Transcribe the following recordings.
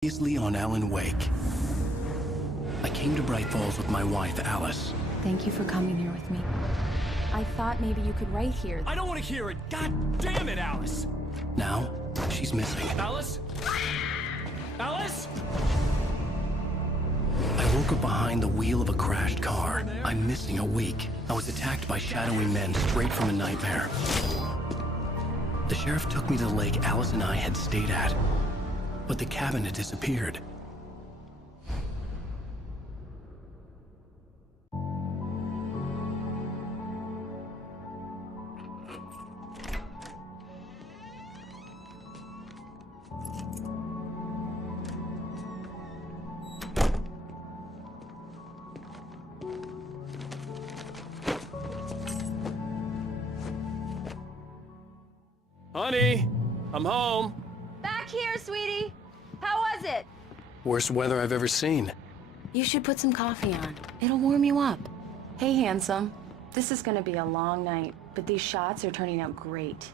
Previously on Alan Wake. I came to Bright Falls with my wife, Alice. Thank you for coming here with me. I thought maybe you could write here. I don't want to hear it! God damn it, Alice! Now, she's missing. Alice? Alice? I woke up behind the wheel of a crashed car. I'm missing a week. I was attacked by shadowy men straight from a nightmare. The sheriff took me to the lake Alice and I had stayed at, but the cabin had disappeared. Honey, I'm home. Back here, sweetie. How was it? Worst weather I've ever seen. You should put some coffee on. It'll warm you up. Hey, handsome. This is gonna be a long night, but these shots are turning out great.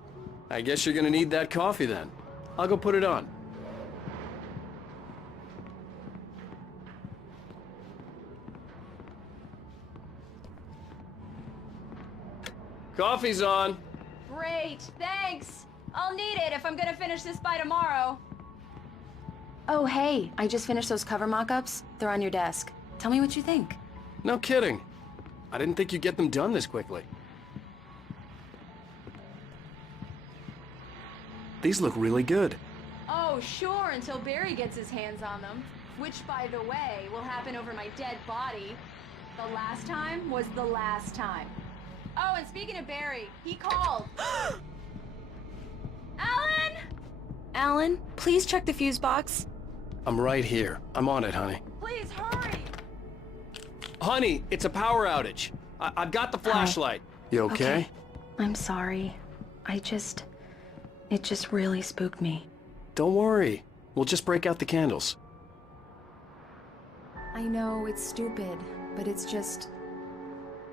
I guess you're gonna need that coffee then. I'll go put it on. Coffee's on. Great, thanks. I'll need it if I'm gonna finish this by tomorrow. Oh, hey, I just finished those cover mock-ups. They're on your desk. Tell me what you think. No kidding. I didn't think you'd get them done this quickly. These look really good. Oh, sure, until Barry gets his hands on them. Which, by the way, will happen over my dead body. The last time was the last time. Oh, and speaking of Barry, he called. Alan? Alan, please check the fuse box. I'm right here. I'm on it, honey. Please hurry. Honey, it's a power outage. I've got the flashlight. You okay? I'm sorry. It just really spooked me. Don't worry. We'll just break out the candles. I know it's stupid, but it's just...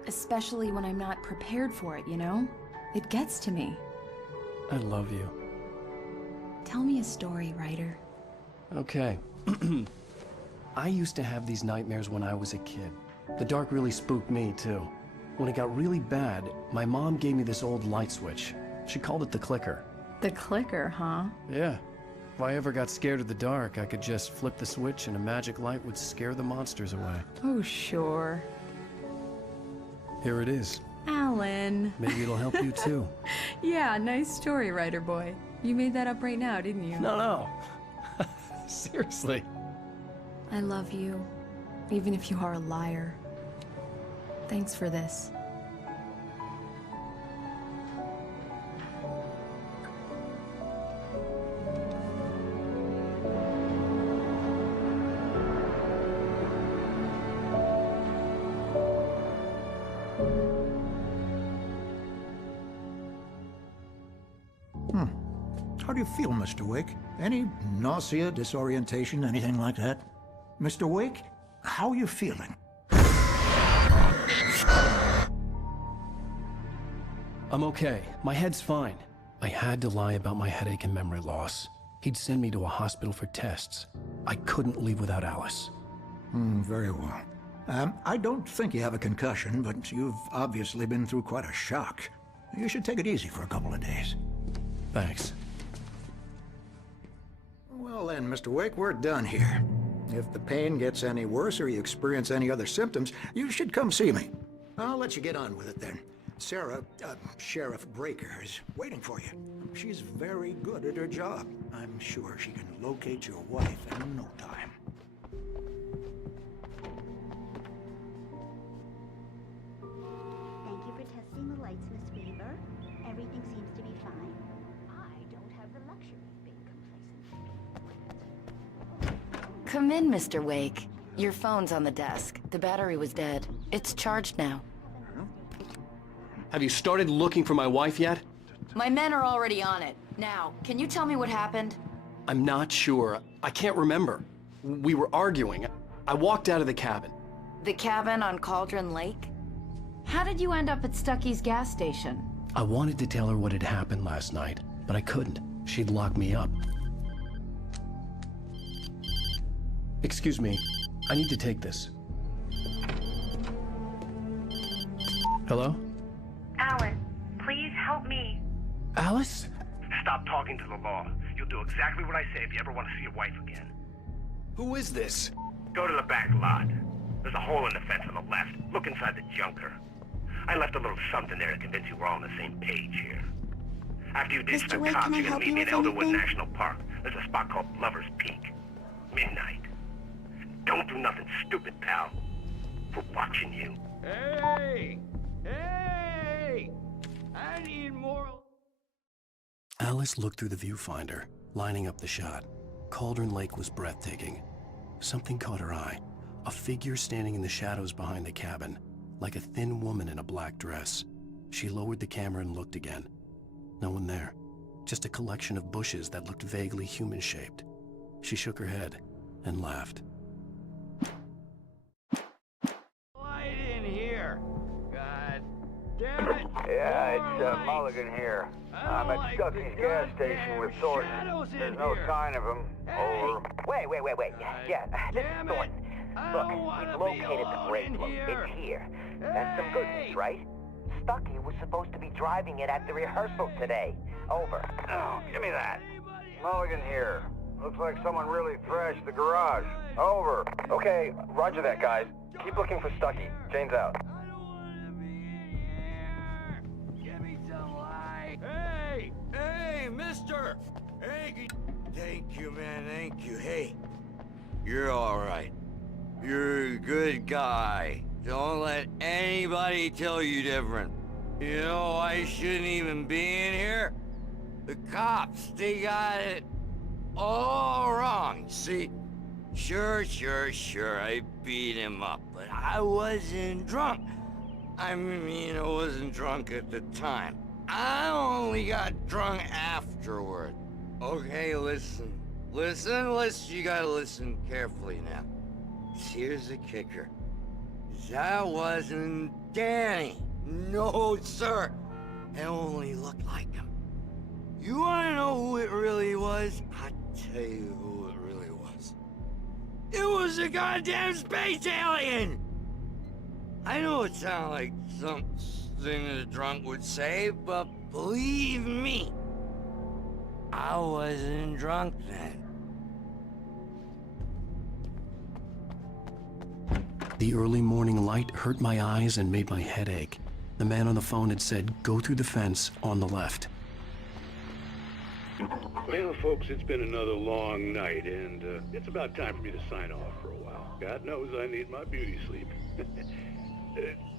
especially when I'm not prepared for it, you know? It gets to me. I love you. Tell me a story, writer. Okay. I used to have these nightmares when I was a kid. The dark really spooked me, too. When it got really bad, my mom gave me this old light switch. She called it the clicker. The clicker, huh? Yeah. If I ever got scared of the dark, I could just flip the switch and a magic light would scare the monsters away. Oh, sure. Here it is. Alan. Maybe it'll help you, too. Yeah, nice story, writer boy. You made that up right now, didn't you? No. Seriously. I love you, even if you are a liar. Thanks for this. How do you feel, Mr. Wake? Any nausea, disorientation, anything like that? Mr. Wake, how are you feeling? I'm okay. My head's fine. I had to lie about my headache and memory loss. He'd send me to a hospital for tests. I couldn't leave without Alice. Very well. I don't think you have a concussion, but you've obviously been through quite a shock. You should take it easy for a couple of days. Thanks. Well then, Mr. Wake, we're done here. If the pain gets any worse or you experience any other symptoms, you should come see me. I'll let you get on with it then. Sarah, Sheriff Breaker, is waiting for you. She's very good at her job. I'm sure she can locate your wife in no time. Thank you for testing the lights, Miss Weaver. Everything seems to be fine. I don't have the luxury of being complacent. Come in, Mr. Wake. Your phone's on the desk. The battery was dead. It's charged now. Have you started looking for my wife yet? My men are already on it. Now, can you tell me what happened? I'm not sure. I can't remember. We were arguing. I walked out of the cabin. The cabin on Cauldron Lake? How did you end up at Stucky's gas station? I wanted to tell her what had happened last night, but I couldn't. She'd lock me up. Excuse me. I need to take this. Hello? Alan, please help me. Alice? Stop talking to the law. You'll do exactly what I say if you ever want to see your wife again. Who is this? Go to the back lot. There's a hole in the fence on the left. Look inside the junker. I left a little something there to convince you we're all on the same page here. After you ditch Mr. the Wade, cops, can I you're gonna help meet you me at with Elderwood anything? National Park. There's a spot called Lover's Peak. Midnight. Don't do nothing stupid, pal. We're watching you. Hey! Hey! I need more... Alice looked through the viewfinder, lining up the shot. Cauldron Lake was breathtaking. Something caught her eye. A figure standing in the shadows behind the cabin, like a thin woman in a black dress. She lowered the camera and looked again. No one there. Just a collection of bushes that looked vaguely human-shaped. She shook her head and laughed. Light in here! God damn it! Yeah, More it's light. Mulligan here. I I'm don't at like Stucky's the gas goddamn station with Thornton. shadows in There's no here. sign of him. Hey! Over. Wait. Yeah, this is Damn it. Thornton. I Look, don't wanna we've be located the alone brake in load. here. It's here. That's some good Hey. news, right? Stucky was supposed to be driving it at the rehearsal today. Over. Oh, give me that. Mulligan here. Looks like someone really thrashed the garage. Over. Okay, roger that, guys. Keep looking for Stucky. Jane's out. I don't wanna be in here! Give me some light! Hey! Hey, mister! Hey, thank you, man, thank you. Hey, you're alright. You're a good guy. Don't let anybody tell you different. You know, I shouldn't even be in here. The cops, they got it all wrong. See, sure, I beat him up, but I wasn't drunk. I mean, I wasn't drunk at the time. I only got drunk afterward. Okay, listen. You gotta listen carefully now. Here's the kicker. That wasn't Danny. No, sir. It only looked like him. You wanna know who it really was? I'll tell you who it really was. It was a goddamn space alien! I know it sounds like something a drunk would say, but believe me, I wasn't drunk then. The early morning light hurt my eyes and made my head ache. The man on the phone had said, go through the fence on the left. Well, folks, it's been another long night, and it's about time for me to sign off for a while. God knows I need my beauty sleep.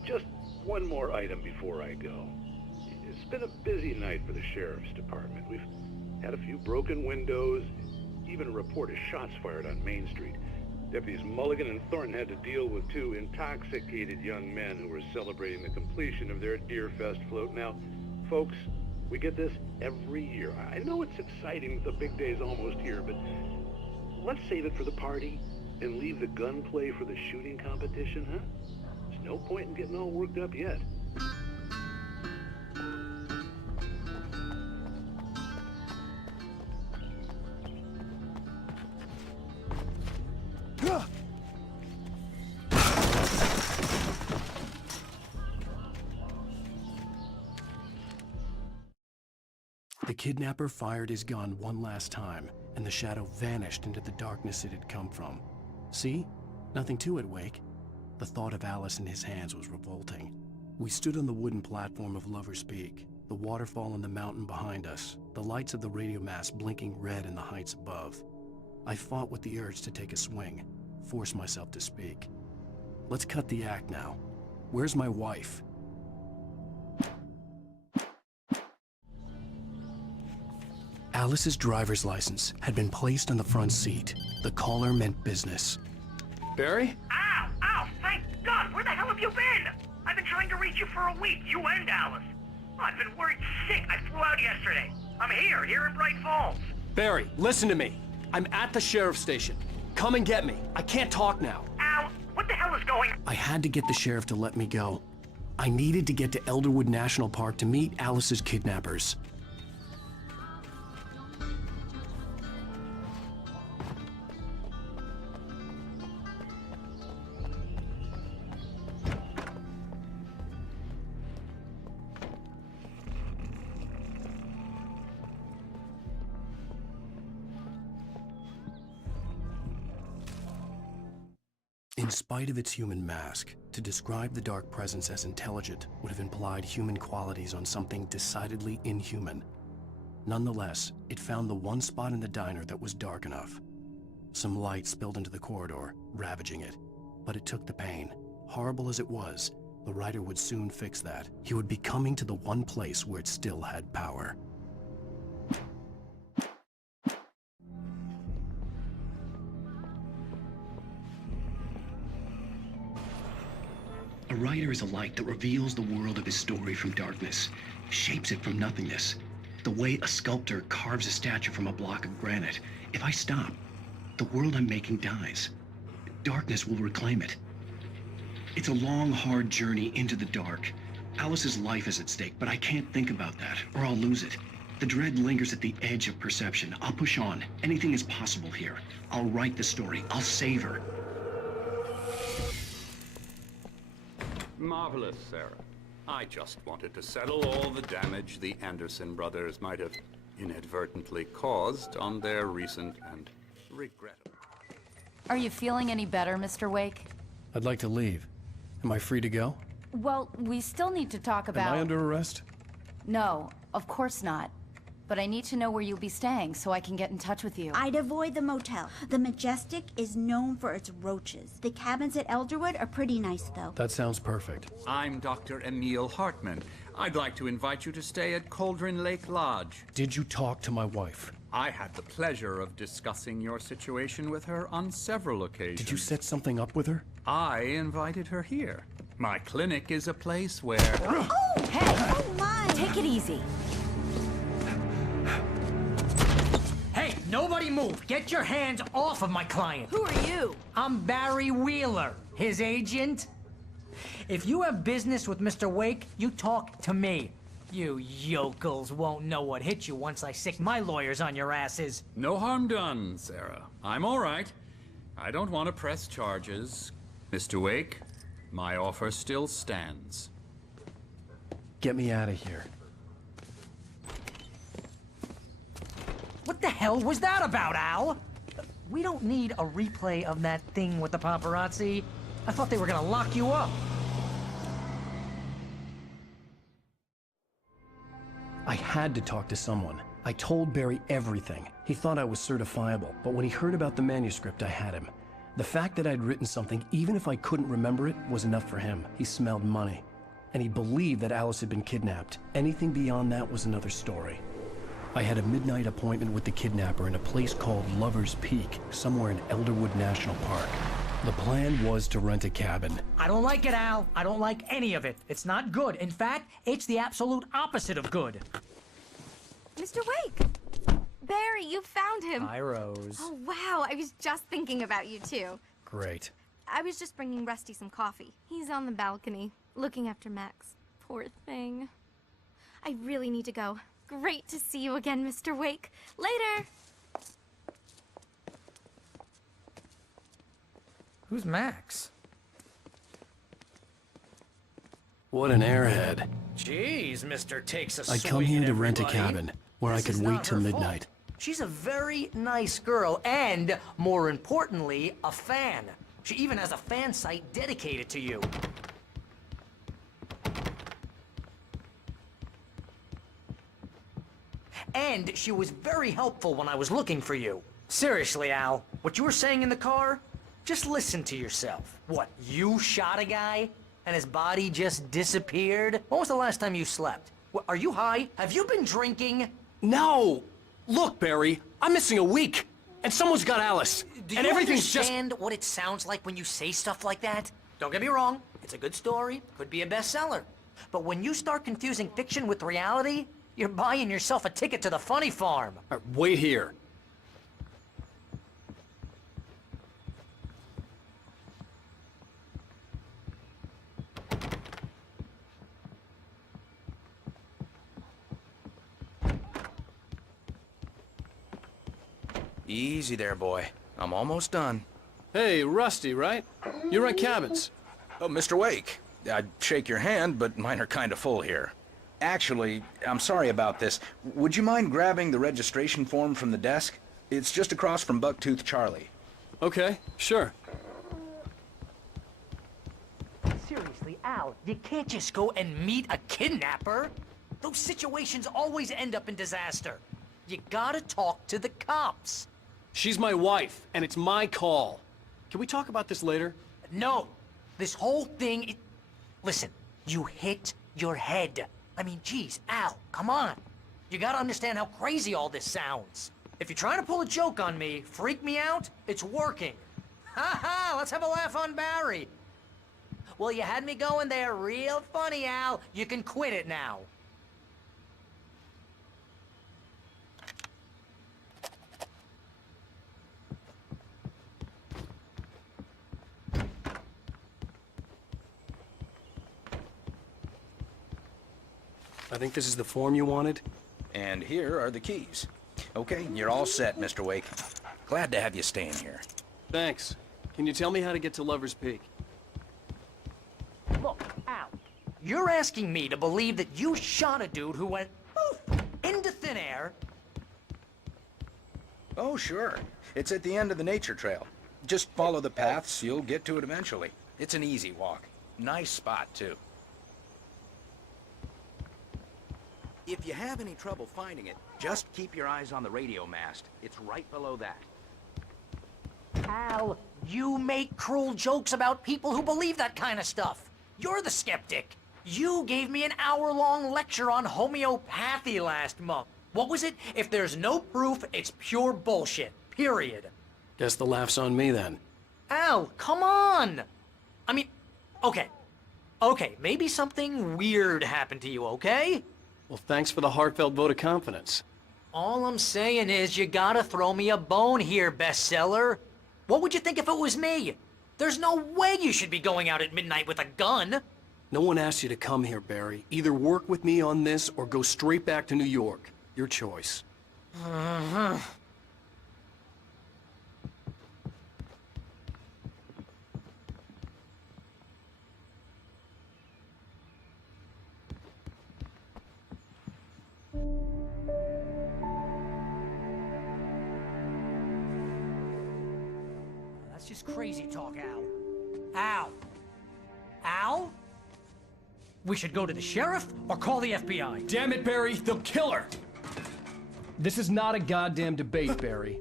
Just one more item before I go. It's been a busy night for the Sheriff's Department. We've had a few broken windows, even a report of shots fired on Main Street. Deputies Mulligan and Thornton had to deal with two intoxicated young men who were celebrating the completion of their Deerfest float. Now, folks, we get this every year. I know it's exciting, the big day's almost here, but let's save it for the party and leave the gunplay for the shooting competition, huh? There's no point in getting all worked up yet. The kidnapper fired his gun one last time, and the shadow vanished into the darkness it had come from. See? Nothing to it, Wake. The thought of Alice in his hands was revolting. We stood on the wooden platform of Lover's Peak, the waterfall and the mountain behind us, the lights of the radio mast blinking red in the heights above. I fought with the urge to take a swing, force myself to speak. Let's cut the act now. Where's my wife? Alice's driver's license had been placed on the front seat. The caller meant business. Barry? Ow! Thank God! Where the hell have you been? I've been trying to reach you for a week, you and Alice. I've been worried sick. I flew out yesterday. I'm here in Bright Falls. Barry, listen to me. I'm at the sheriff's station. Come and get me. I can't talk now. Al, what the hell is going on? I had to get the sheriff to let me go. I needed to get to Elderwood National Park to meet Alice's kidnappers. In spite of its human mask, to describe the dark presence as intelligent would have implied human qualities on something decidedly inhuman. Nonetheless, it found the one spot in the diner that was dark enough. Some light spilled into the corridor, ravaging it. But it took the pain. Horrible as it was, the writer would soon fix that. He would be coming to the one place where it still had power. A writer is a light that reveals the world of his story from darkness, shapes it from nothingness. The way a sculptor carves a statue from a block of granite. If I stop, the world I'm making dies. Darkness will reclaim it. It's a long, hard journey into the dark. Alice's life is at stake, but I can't think about that, or I'll lose it. The dread lingers at the edge of perception. I'll push on. Anything is possible here. I'll write the story. I'll save her. Marvelous, Sarah. I just wanted to settle all the damage the Anderson brothers might have inadvertently caused on their recent and regrettable... Are you feeling any better, Mr. Wake? I'd like to leave. Am I free to go? Well, we still need to talk about... Am I under arrest? No, of course not. But I need to know where you'll be staying so I can get in touch with you. I'd avoid the motel. The Majestic is known for its roaches. The cabins at Elderwood are pretty nice, though. That sounds perfect. I'm Dr. Emil Hartman. I'd like to invite you to stay at Cauldron Lake Lodge. Did you talk to my wife? I had the pleasure of discussing your situation with her on several occasions. Did you set something up with her? I invited her here. My clinic is a place where... Oh! Hey! Oh, my! Take it easy. Hey, nobody move! Get your hands off of my client! Who are you? I'm Barry Wheeler, his agent. If you have business with Mr. Wake, you talk to me. You yokels won't know what hit you once I sick my lawyers on your asses. No harm done, Sarah. I'm all right. I don't want to press charges. Mr. Wake, my offer still stands. Get me out of here. What the hell was that about, Al? We don't need a replay of that thing with the paparazzi. I thought they were gonna lock you up. I had to talk to someone. I told Barry everything. He thought I was certifiable, but when he heard about the manuscript, I had him. The fact that I'd written something, even if I couldn't remember it, was enough for him. He smelled money. And he believed that Alice had been kidnapped. Anything beyond that was another story. I had a midnight appointment with the kidnapper in a place called Lover's Peak, somewhere in Elderwood National Park. The plan was to rent a cabin. I don't like it, Al. I don't like any of it. It's not good. In fact, it's the absolute opposite of good. Mr. Wake! Barry, you found him! Hi, Rose. Oh, wow. I was just thinking about you, too. Great. I was just bringing Rusty some coffee. He's on the balcony, looking after Max. Poor thing. I really need to go. Great to see you again, Mr. Wake. Later! Who's Max? What an airhead. Jeez, Mr. Takes a I come here to rent a cabin, where I could wait till midnight. She's a very nice girl, and, more importantly, a fan. She even has a fan site dedicated to you. And she was very helpful when I was looking for you. Seriously, Al, what you were saying in the car? Just listen to yourself. What, you shot a guy? And his body just disappeared? When was the last time you slept? What, are you high? Have you been drinking? No! Look, Barry, I'm missing a week. And someone's got Alice. Do and you everything's understand what it sounds like when you say stuff like that? Don't get me wrong. It's a good story. Could be a bestseller. But when you start confusing fiction with reality, you're buying yourself a ticket to the funny farm. Wait here. Easy there, boy. I'm almost done. Hey, Rusty, right? You rent cabins. Oh, Mr. Wake. I'd shake your hand, but mine are kind of full here. Actually, I'm sorry about this. Would you mind grabbing the registration form from the desk? It's just across from Bucktooth Charlie. Okay, sure. Seriously, Al, you can't just go and meet a kidnapper. Those situations always end up in disaster. You gotta talk to the cops. She's my wife, and it's my call. Can we talk about this later? No. This whole thing... Listen, you hit your head. I mean, geez, Al, come on. You gotta understand how crazy all this sounds. If you're trying to pull a joke on me, freak me out, it's working. Ha ha, let's have a laugh on Barry. Well, you had me going there real funny, Al. You can quit it now. I think this is the form you wanted. And here are the keys. Okay, you're all set, Mr. Wake. Glad to have you staying here. Thanks. Can you tell me how to get to Lover's Peak? Look, Al, you're asking me to believe that you shot a dude who went poof into thin air. Oh, sure. It's at the end of the nature trail. Just follow the paths, you'll get to it eventually. It's an easy walk. Nice spot, too. If you have any trouble finding it, just keep your eyes on the radio mast. It's right below that. Al, you make cruel jokes about people who believe that kind of stuff. You're the skeptic. You gave me an hour-long lecture on homeopathy last month. What was it? If there's no proof, it's pure bullshit. Period. Guess the laugh's on me then. Al, come on! I mean, okay. Okay, maybe something weird happened to you, okay? Well, thanks for the heartfelt vote of confidence. All I'm saying is you gotta throw me a bone here, bestseller. What would you think if it was me? There's no way you should be going out at midnight with a gun. No one asked you to come here, Barry. Either work with me on this or go straight back to New York. Your choice. That's just crazy talk, Al. Al? Al? We should go to the sheriff or call the FBI. Damn it, Barry, they'll kill her! This is not a goddamn debate, Barry.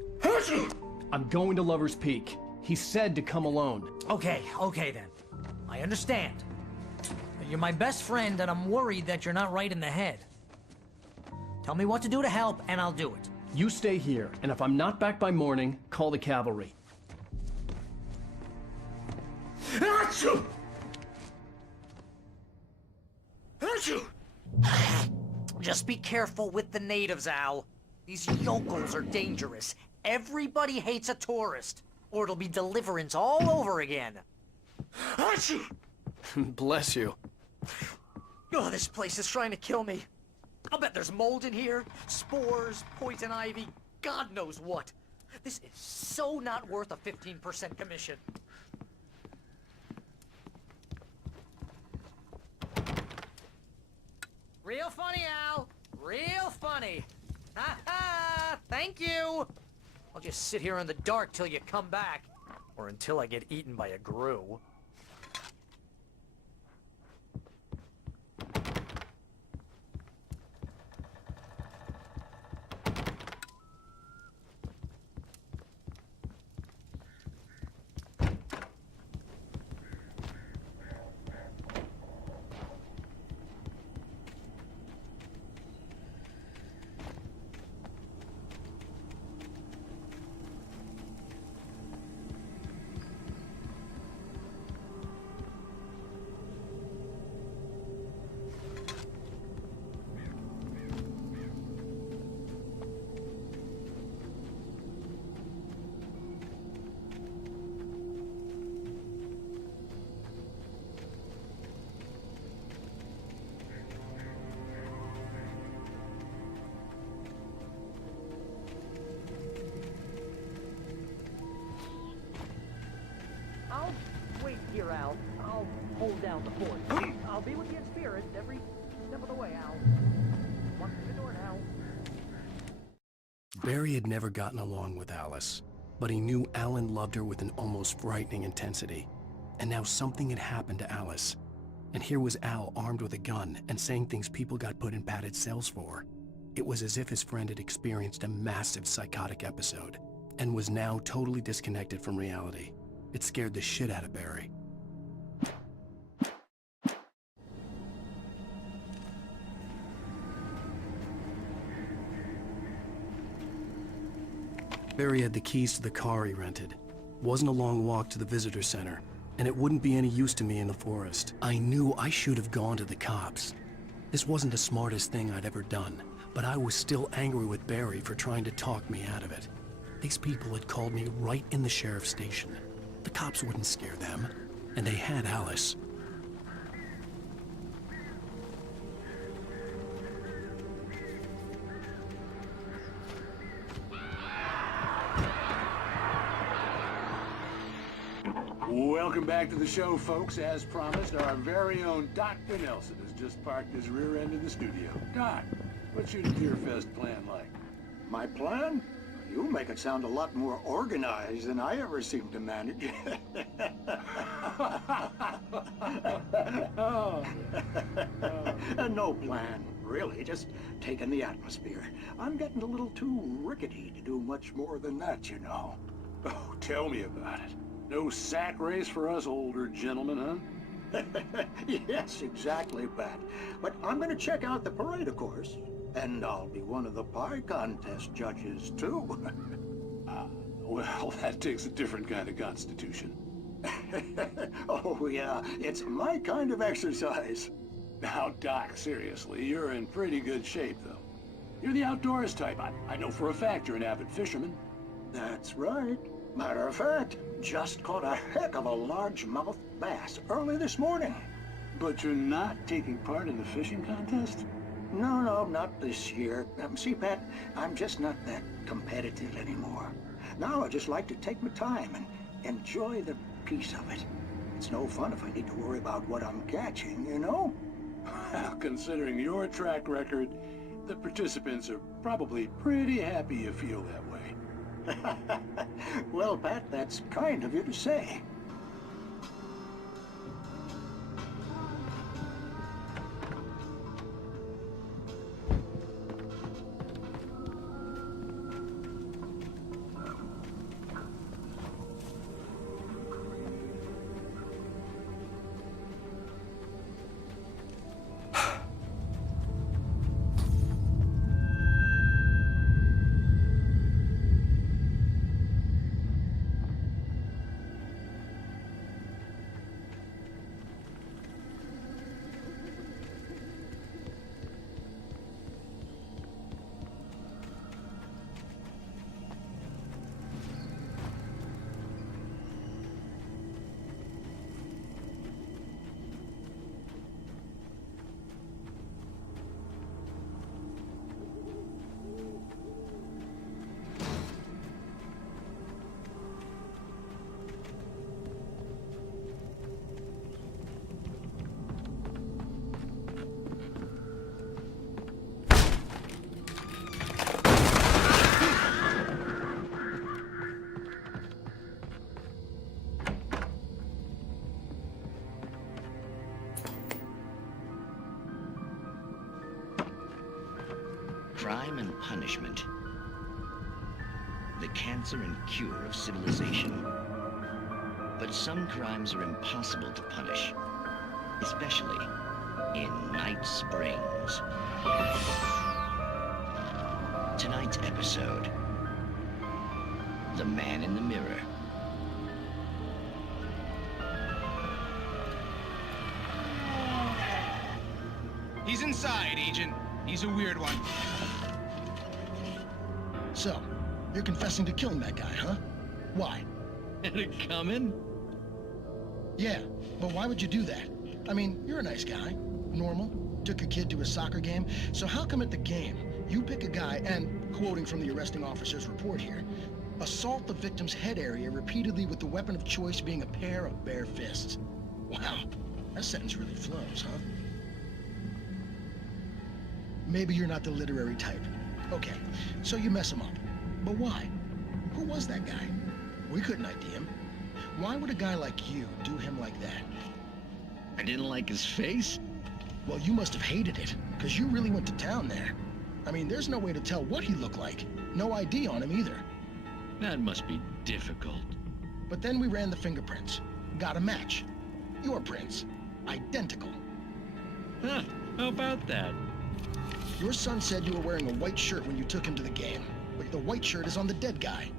I'm going to Lover's Peak. He said to come alone. Okay then. I understand. You're my best friend and I'm worried that you're not right in the head. Tell me what to do to help and I'll do it. You stay here, and if I'm not back by morning, call the cavalry. Achoo! Achoo! Just be careful with the natives, Al. These yokels are dangerous. Everybody hates a tourist, or it'll be Deliverance all over again. Achoo! Bless you. Oh, this place is trying to kill me. I'll bet there's mold in here, spores, poison ivy, God knows what. This is so not worth a 15% commission. Real funny, Al. Real funny. Ha ha! Thank you! I'll just sit here in the dark till you come back. Or until I get eaten by a grue. I'll wait here, Al. I'll hold down the fort. I'll be with you in spirit every step of the way, Al. Walk through the door now. Barry had never gotten along with Alice, but he knew Alan loved her with an almost frightening intensity. And now something had happened to Alice. And here was Al armed with a gun and saying things people got put in padded cells for. It was as if his friend had experienced a massive psychotic episode and was now totally disconnected from reality. It scared the shit out of Barry. Barry had the keys to the car he rented. Wasn't a long walk to the visitor center, and it wouldn't be any use to me in the forest. I knew I should have gone to the cops. This wasn't the smartest thing I'd ever done, but I was still angry with Barry for trying to talk me out of it. These people had called me right in the sheriff's station. The cops wouldn't scare them, and they had Alice. Welcome back to the show, folks. As promised, our very own Dr. Nelson has just parked his rear end in the studio. Doc, what's your Deer Fest plan like? My plan? You make it sound a lot more organized than I ever seem to manage. No plan, really. Just taking the atmosphere. I'm getting a little too rickety to do much more than that, you know. Oh, tell me about it. No sack race for us older gentlemen, huh? Yes, exactly, Pat. But I'm gonna check out the parade, of course. And I'll be one of the pie contest judges, too. Well, that takes a different kind of constitution. Oh, yeah. It's my kind of exercise. Now, Doc, seriously, you're in pretty good shape, though. You're the outdoors type. I know for a fact you're an avid fisherman. That's right. Matter of fact, just caught a heck of a largemouth bass early this morning. But you're not taking part in the fishing contest? No, not this year. See, Pat, I'm just not that competitive anymore. Now I just like to take my time and enjoy the peace of it. It's no fun if I need to worry about what I'm catching, you know? Well, considering your track record, the participants are probably pretty happy you feel that way. Well, Pat, that's kind of you to say. Crime and punishment. The cancer and cure of civilization. But some crimes are impossible to punish, especially in Night Springs. Tonight's episode, The Man in the Mirror. He's inside, Agent. He's a weird one. So, you're confessing to killing that guy, huh? Why? Had it coming? Yeah, but why would you do that? I mean, you're a nice guy. Normal. Took a kid to a soccer game. So how come at the game, you pick a guy and, quoting from the arresting officer's report here, assault the victim's head area repeatedly with the weapon of choice being a pair of bare fists? Wow, that sentence really flows, huh? Maybe you're not the literary type. Okay, so you mess him up. But why? Who was that guy? We couldn't ID him. Why would a guy like you do him like that? I didn't like his face? Well, you must have hated it, because you really went to town there. I mean, there's no way to tell what he looked like. No ID on him either. That must be difficult. But then we ran the fingerprints. Got a match. Your prints. Identical. Huh, how about that? Your son said you were wearing a white shirt when you took him to the game, but the white shirt is on the dead guy.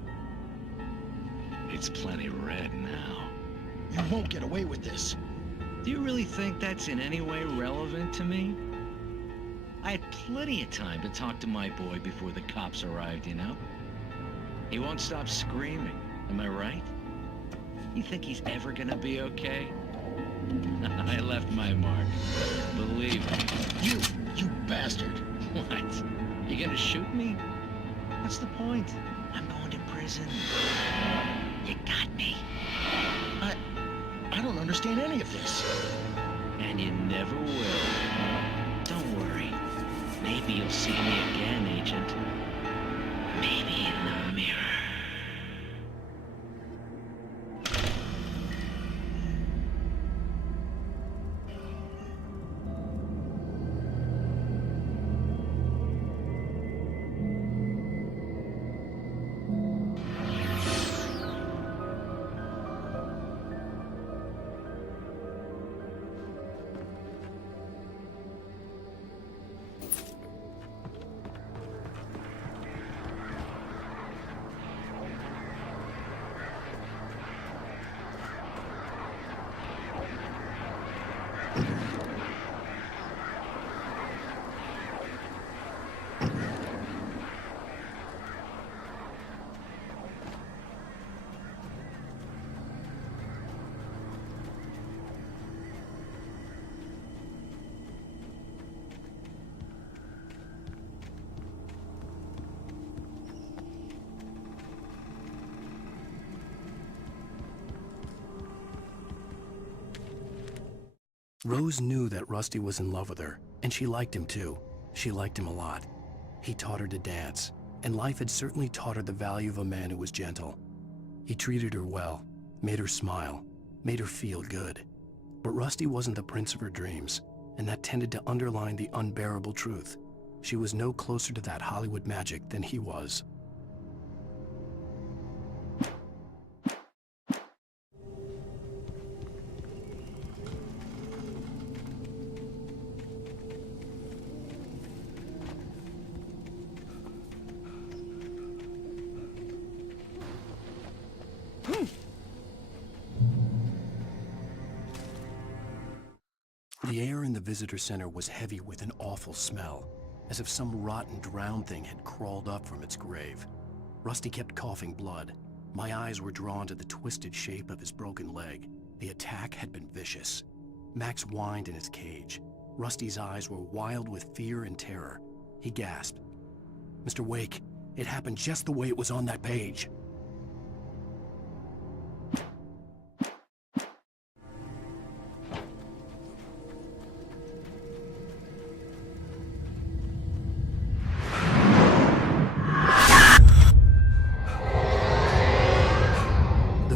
It's plenty red now. You won't get away with this. Do you really think that's in any way relevant to me? I had plenty of time to talk to my boy before the cops arrived, you know? He won't stop screaming, am I right? You think he's ever gonna be okay? I left my mark. Believe me. You bastard. What? You gonna shoot me? What's the point? I'm going to prison. You got me. I don't understand any of this. And you never will. Don't worry. Maybe you'll see me again, Agent. Maybe in the mirror. Rose knew that Rusty was in love with her, and she liked him too. She liked him a lot. He taught her to dance, and life had certainly taught her the value of a man who was gentle. He treated her well, made her smile, made her feel good. But Rusty wasn't the prince of her dreams, and that tended to underline the unbearable truth. She was no closer to that Hollywood magic than he was. The air in the visitor center was heavy with an awful smell, as if some rotten drowned thing had crawled up from its grave. Rusty kept coughing blood. My eyes were drawn to the twisted shape of his broken leg. The attack had been vicious. Max whined in his cage. Rusty's eyes were wild with fear and terror. He gasped. "Mr. Wake, it happened just the way it was on that page."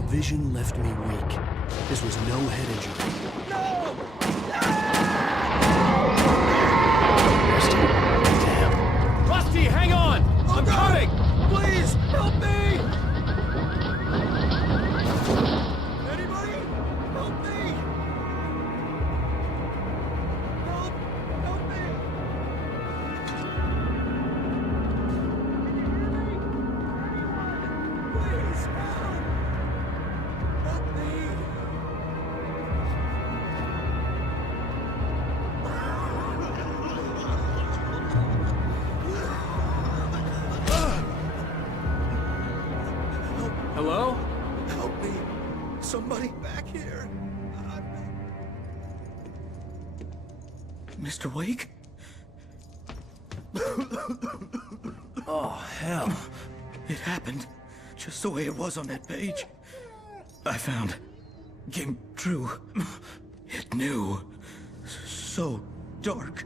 Vision left me weak. This was no head injury. No! Rusty? Damn. Rusty, hang on! I'm coming! Please, help me! Anybody? Help me! Help me! Please, help! Help me! Hello? Help me! Somebody back here! Mr. Wake? Oh, hell. It happened just the way it was on that page. I found. Came true. It knew. So dark.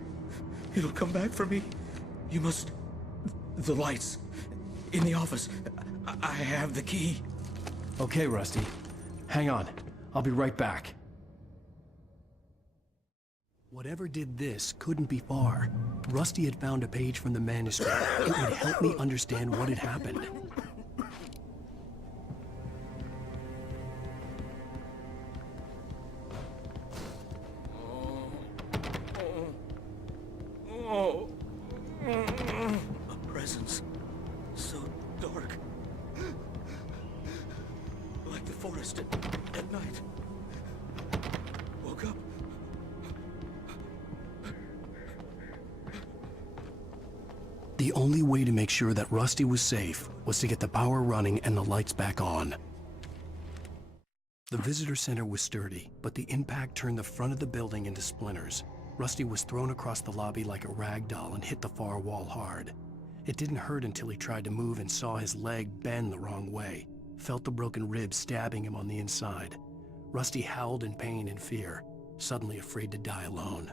It'll come back for me. You must... The lights. In the office. I have the key. Okay, Rusty. Hang on. I'll be right back. Whatever did this couldn't be far. Rusty had found a page from the manuscript. It would help me understand what had happened. A presence so dark. Like the forest at night. Woke up. The only way to make sure that Rusty was safe was to get the power running and the lights back on. The visitor center was sturdy, but the impact turned the front of the building into splinters. Rusty was thrown across the lobby like a rag doll and hit the far wall hard. It didn't hurt until he tried to move and saw his leg bend the wrong way, felt the broken ribs stabbing him on the inside. Rusty howled in pain and fear, suddenly afraid to die alone.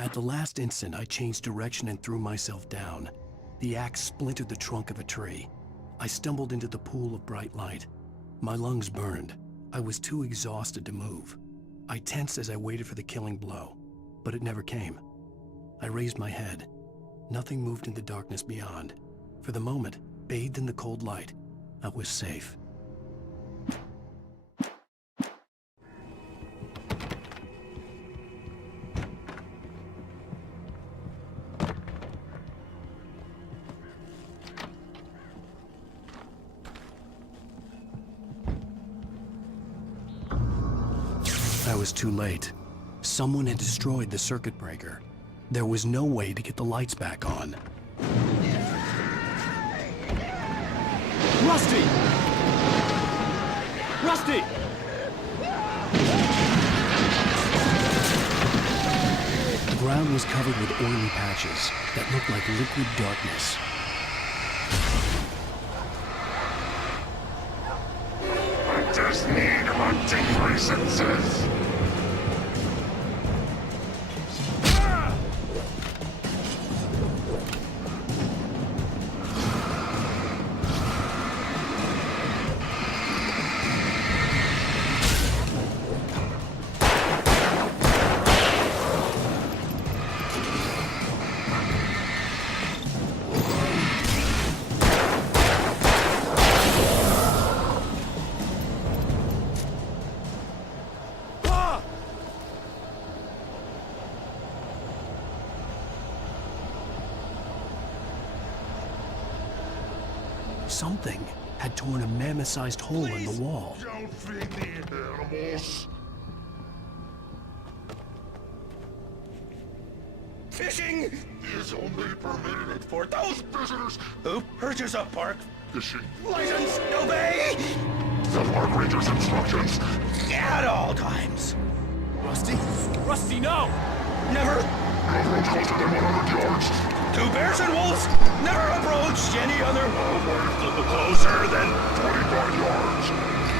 At the last instant, I changed direction and threw myself down. The axe splintered the trunk of a tree. I stumbled into the pool of bright light. My lungs burned. I was too exhausted to move. I tensed as I waited for the killing blow, but it never came. I raised my head. Nothing moved in the darkness beyond. For the moment, bathed in the cold light, I was safe. I was too late. Someone had destroyed the circuit breaker. There was no way to get the lights back on. Rusty! Rusty! The ground was covered with oily patches that looked like liquid darkness. I just need hunting licenses. Something had torn a mammoth-sized hole in the wall. Don't feed the animals. Fishing is only permitted for those visitors who purchase a park fishing license. Obey the park ranger's instructions at all times. Rusty? Rusty, no! Never approach closer than 100 yards. To bears and wolves, never approach any other wildlife closer than 25 yards.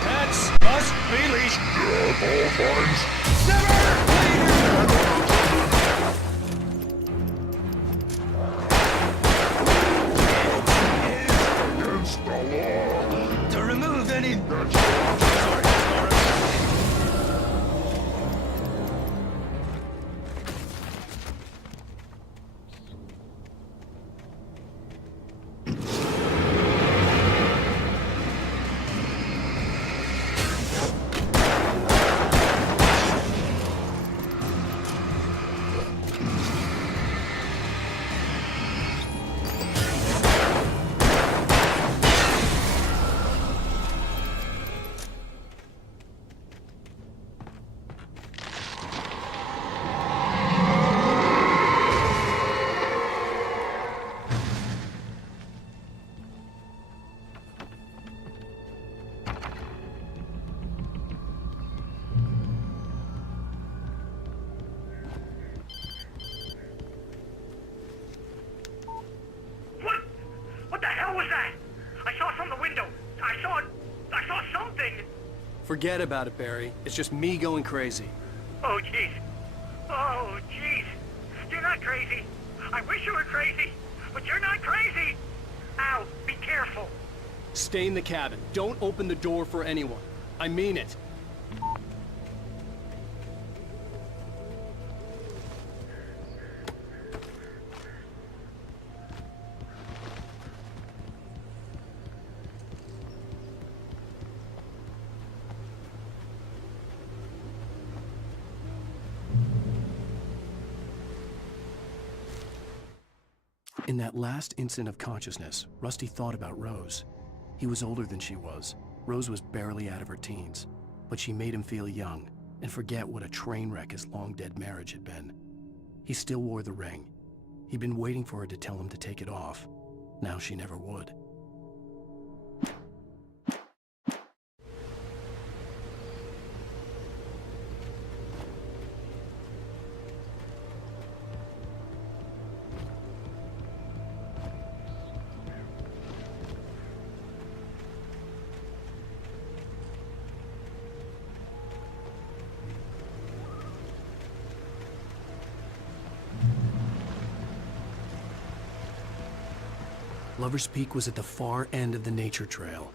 Pets must be leashed. At all times. Never! Against the law. To remove any... Forget about it, Barry. It's just me going crazy. Oh, jeez. Oh, jeez. You're not crazy. I wish you were crazy, but you're not crazy. Al, be careful. Stay in the cabin. Don't open the door for anyone. I mean it. In that last instant of consciousness, Rusty thought about Rose. He was older than she was. Rose was barely out of her teens, but she made him feel young and forget what a train wreck his long-dead marriage had been. He still wore the ring. He'd been waiting for her to tell him to take it off. Now she never would. Lover's Peak was at the far end of the nature trail.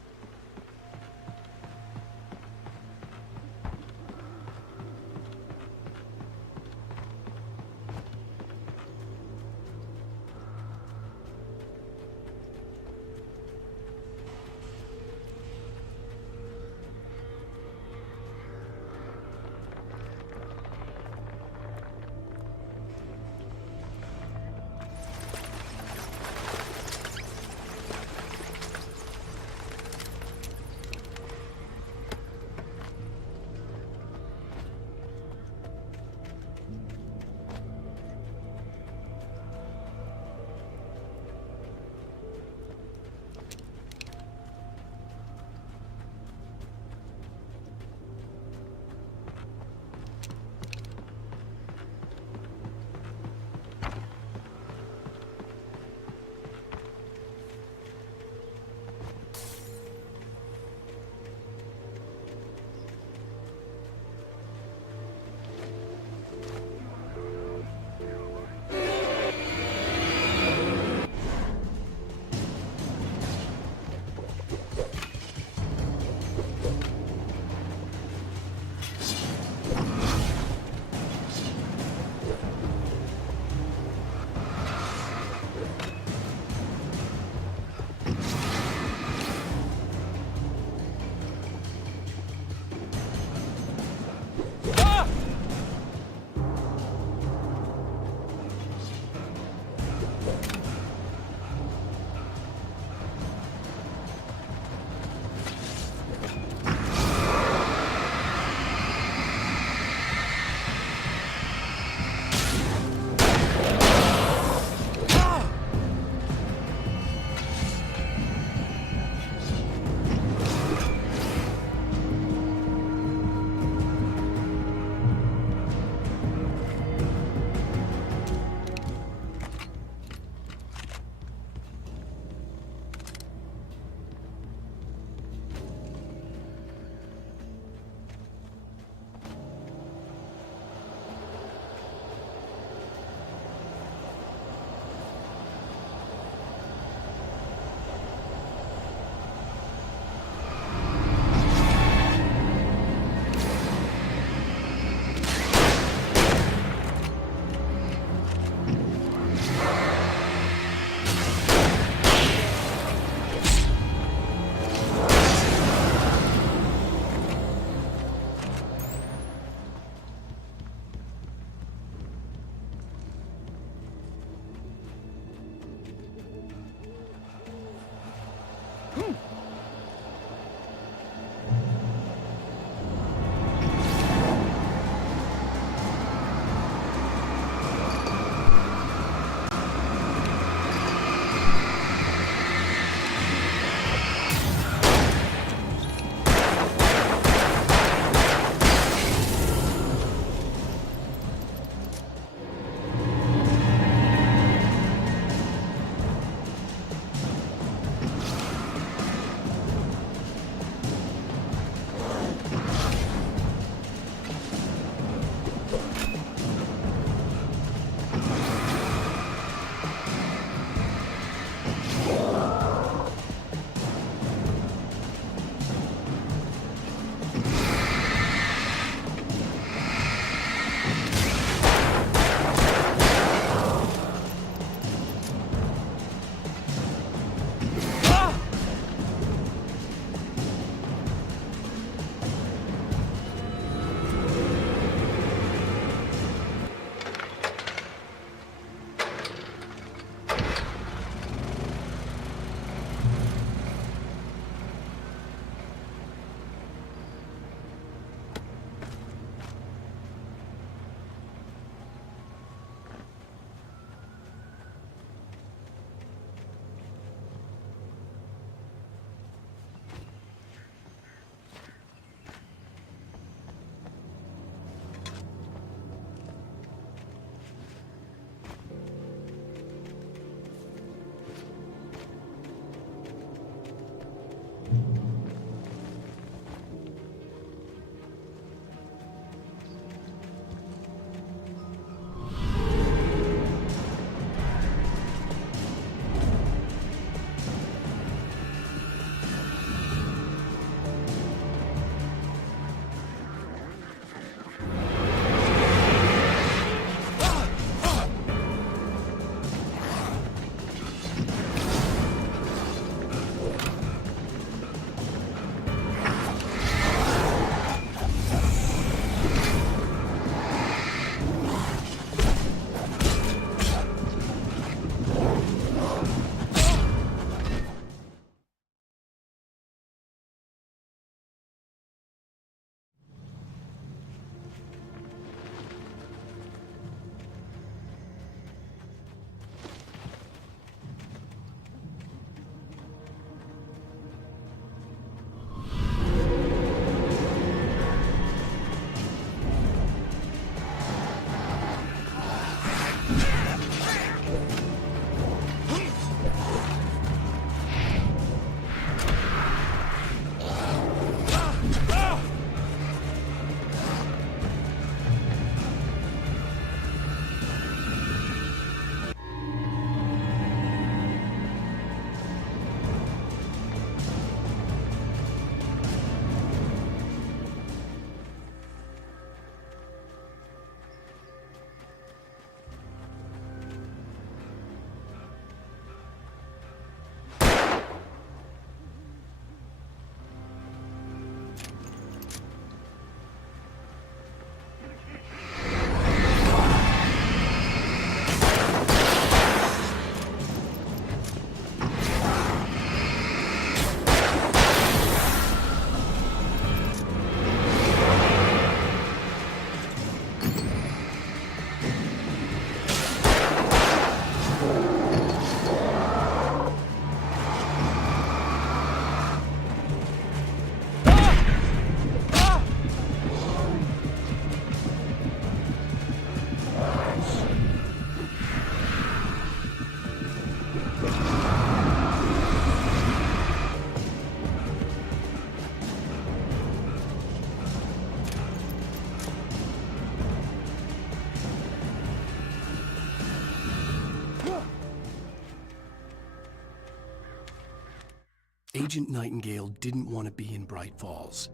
Agent Nightingale didn't want to be in Bright Falls.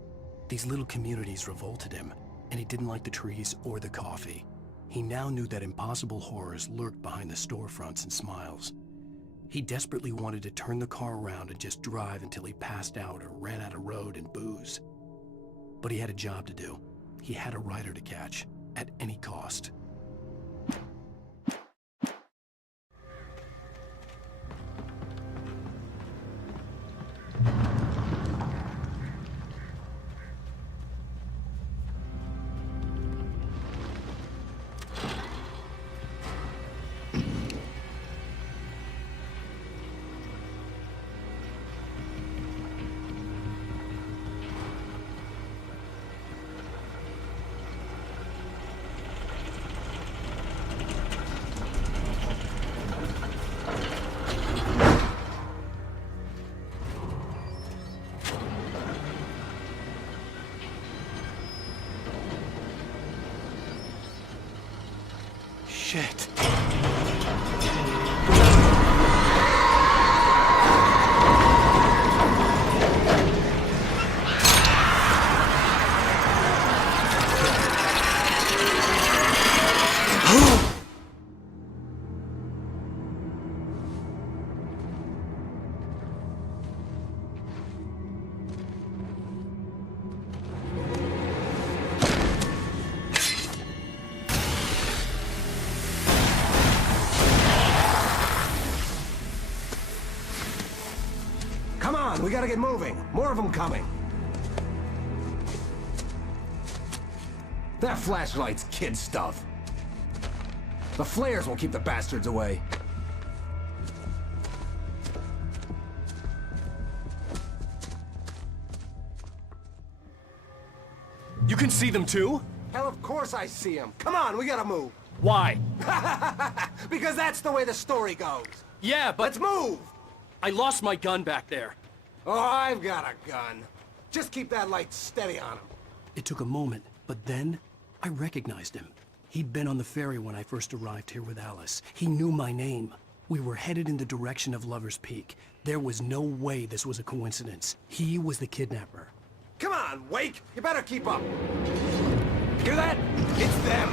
These little communities revolted him, and he didn't like the trees or the coffee. He now knew that impossible horrors lurked behind the storefronts and smiles. He desperately wanted to turn the car around and just drive until he passed out or ran out of road and booze. But he had a job to do. He had a rider to catch, at any cost. Shit. Come on, we gotta get moving. More of them coming. That flashlight's kid stuff. The flares will keep the bastards away. You can see them too? Hell, of course I see them. Come on, we gotta move. Why? Because that's the way the story goes. Yeah, but... Let's move! I lost my gun back there. Oh, I've got a gun. Just keep that light steady on him. It took a moment, but then I recognized him. He'd been on the ferry when I first arrived here with Alice. He knew my name. We were headed in the direction of Lover's Peak. There was no way this was a coincidence. He was the kidnapper. Come on, Wake! You better keep up. Hear that? It's them.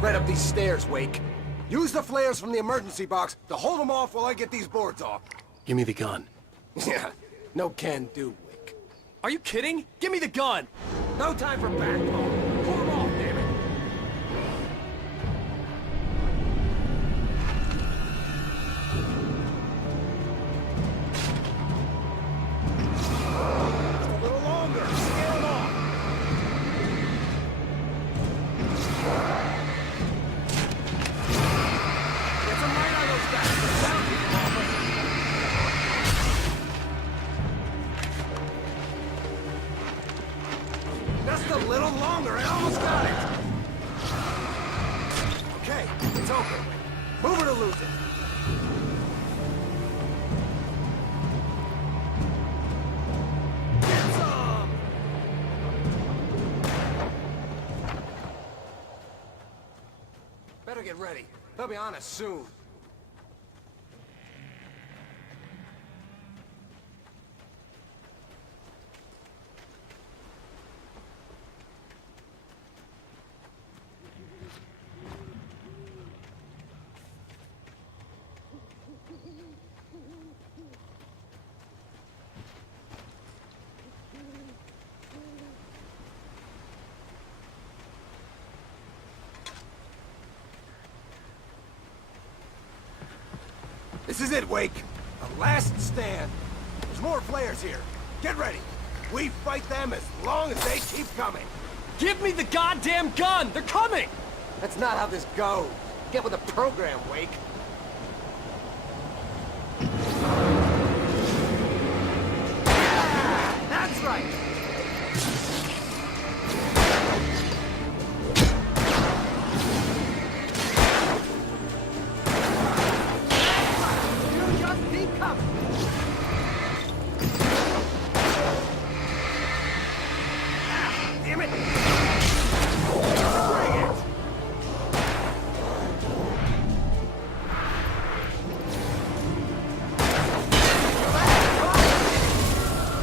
Right up these stairs, Wake. Use the flares from the emergency box to hold them off while I get these boards off. Give me the gun. Yeah, no can do, Wake. Are you kidding? Give me the gun! No time for backbone. Pull them off, damn it. Just a little longer. Scale them off. Just a little longer. I almost got it. Okay, it's open. Move it or lose it. Get some! Better get ready. They'll be on us soon. This is it, Wake. The last stand. There's more flares here. Get ready. We fight them as long as they keep coming. Give me the goddamn gun! They're coming! That's not how this goes. Get with the program, Wake. That's right! You just keep coming! Damn it! Bring it!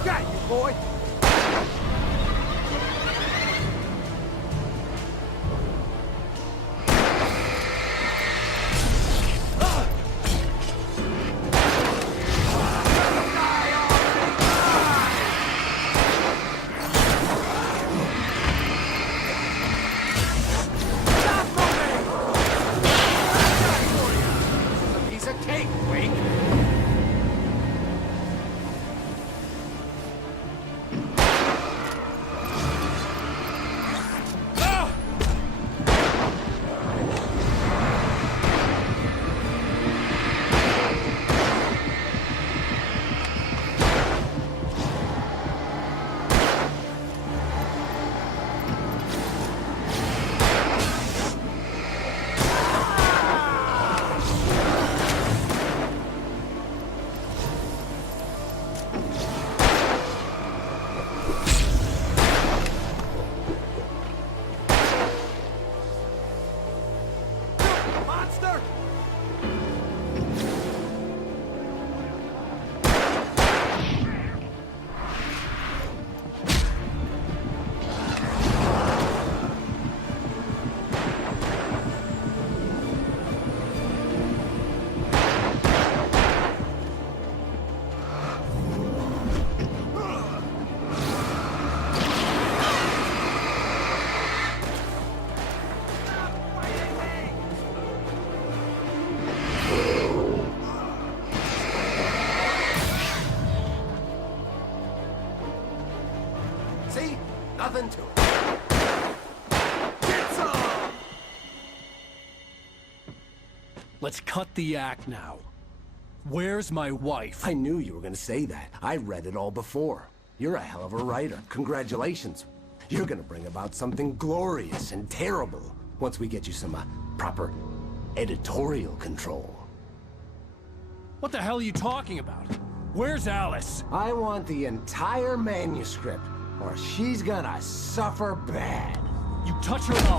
Got you, boy! Piece of cake, Wake! Monster! See? Nothing to it. Get some! Let's cut the act now. Where's my wife? I knew you were gonna say that. I read it all before. You're a hell of a writer. Congratulations. You're gonna bring about something glorious and terrible once we get you some proper editorial control. What the hell are you talking about? Where's Alice? I want the entire manuscript, or she's gonna suffer bad. You touch her and I'll...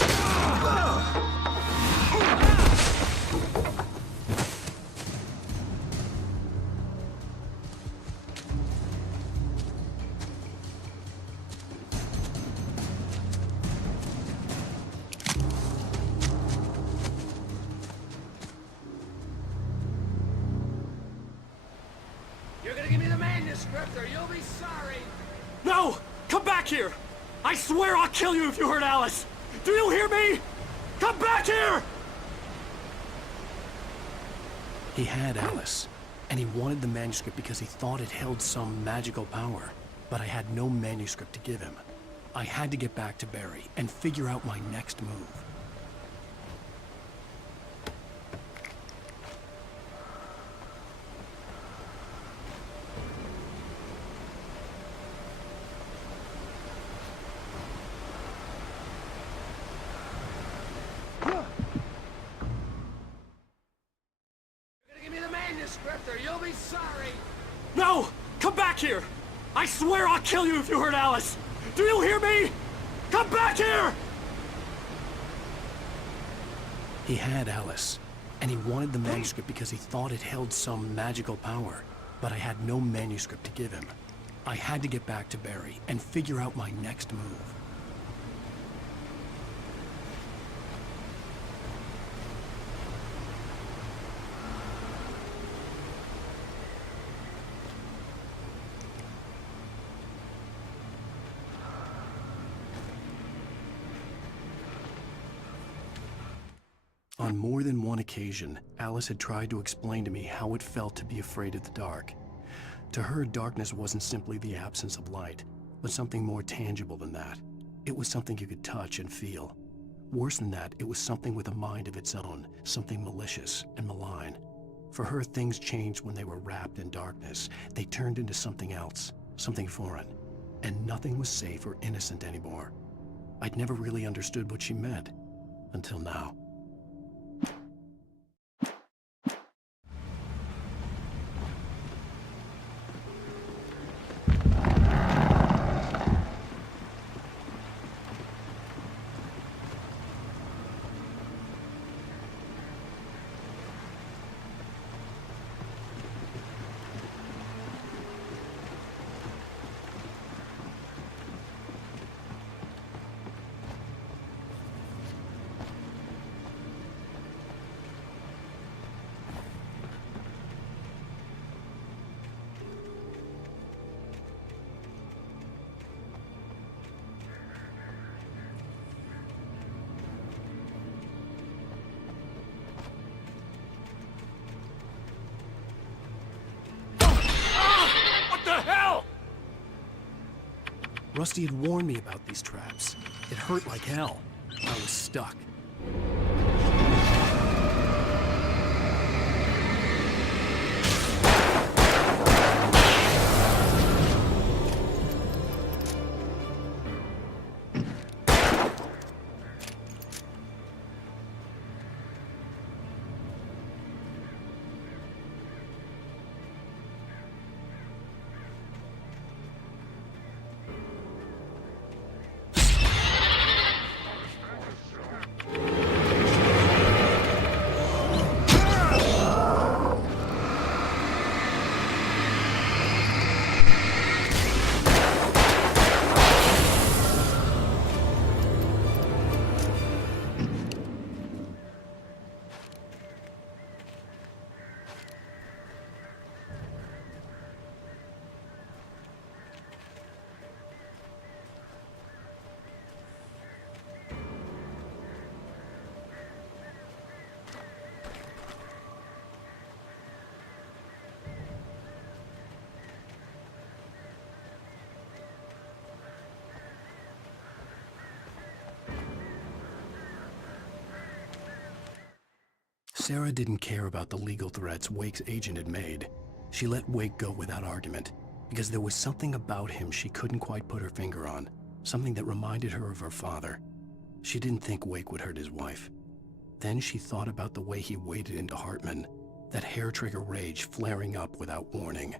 You're gonna give me the manuscript or you'll be sorry! No! Come back here! I swear I'll kill you if you hurt Alice! Do you hear me? Come back here! He had Alice, and he wanted the manuscript because he thought it held some magical power. But I had no manuscript to give him. I had to get back to Barry and figure out my next move. Give me the manuscript or you'll be sorry! No! Come back here! I swear I'll kill you if you hurt Alice! Do you hear me? Come back here! He had Alice, and he wanted the manuscript because he thought it held some magical power. But I had no manuscript to give him. I had to get back to Barry and figure out my next move. On more than one occasion, Alice had tried to explain to me how it felt to be afraid of the dark. To her, darkness wasn't simply the absence of light, but something more tangible than that. It was something you could touch and feel. Worse than that, it was something with a mind of its own, something malicious and malign. For her, things changed when they were wrapped in darkness. They turned into something else, something foreign, and nothing was safe or innocent anymore. I'd never really understood what she meant, until now. Rusty had warned me about these traps. It hurt like hell. I was stuck. Sarah didn't care about the legal threats Wake's agent had made. She let Wake go without argument, because there was something about him she couldn't quite put her finger on, something that reminded her of her father. She didn't think Wake would hurt his wife. Then she thought about the way he waded into Hartman, that hair-trigger rage flaring up without warning.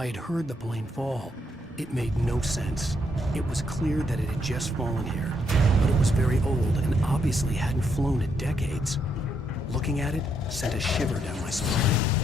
I had heard the plane fall. It made no sense. It was clear that it had just fallen here, but it was very old and obviously hadn't flown in decades. Looking at it sent a shiver down my spine.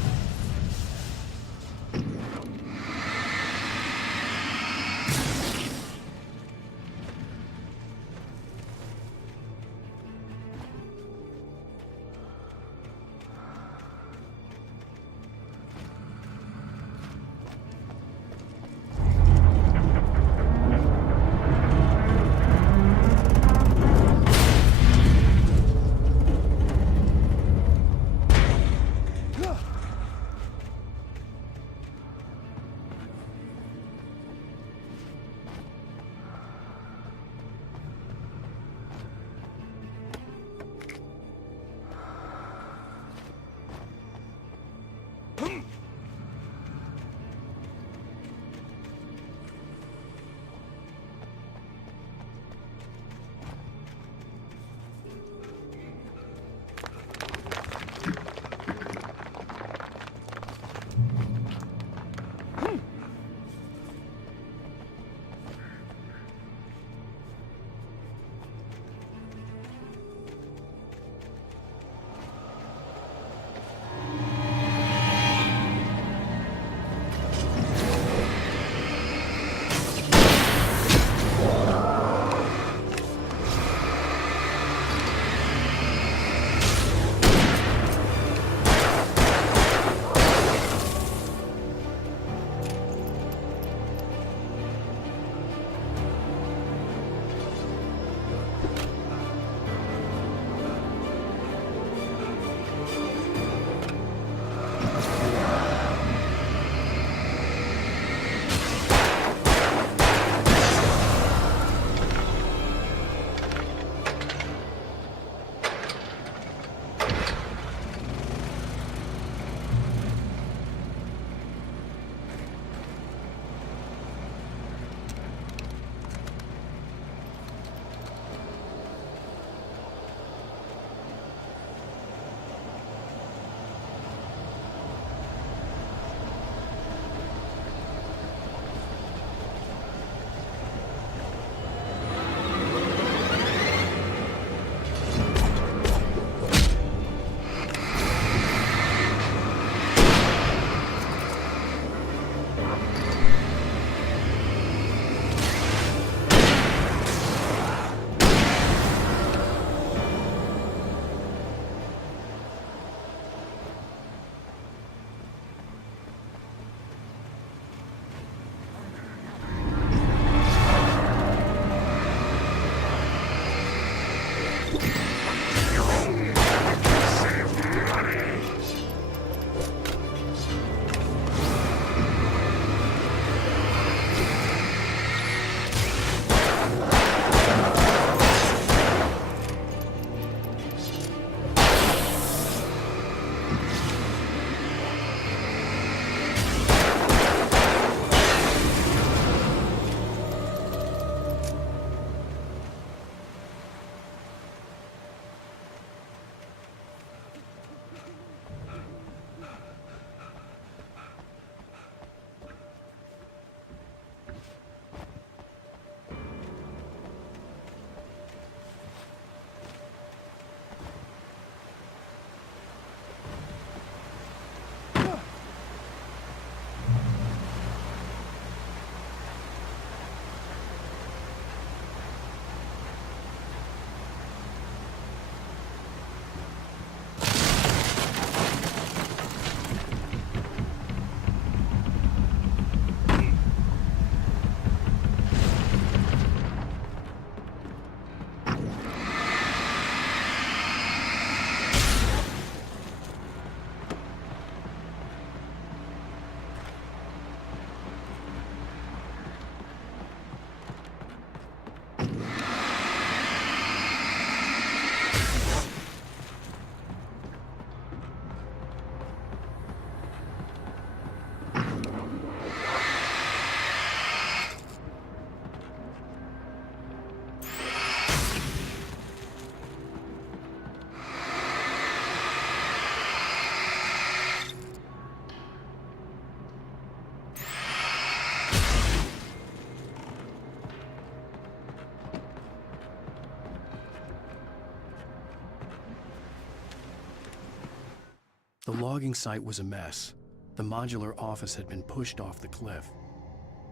The logging site was a mess. The modular office had been pushed off the cliff.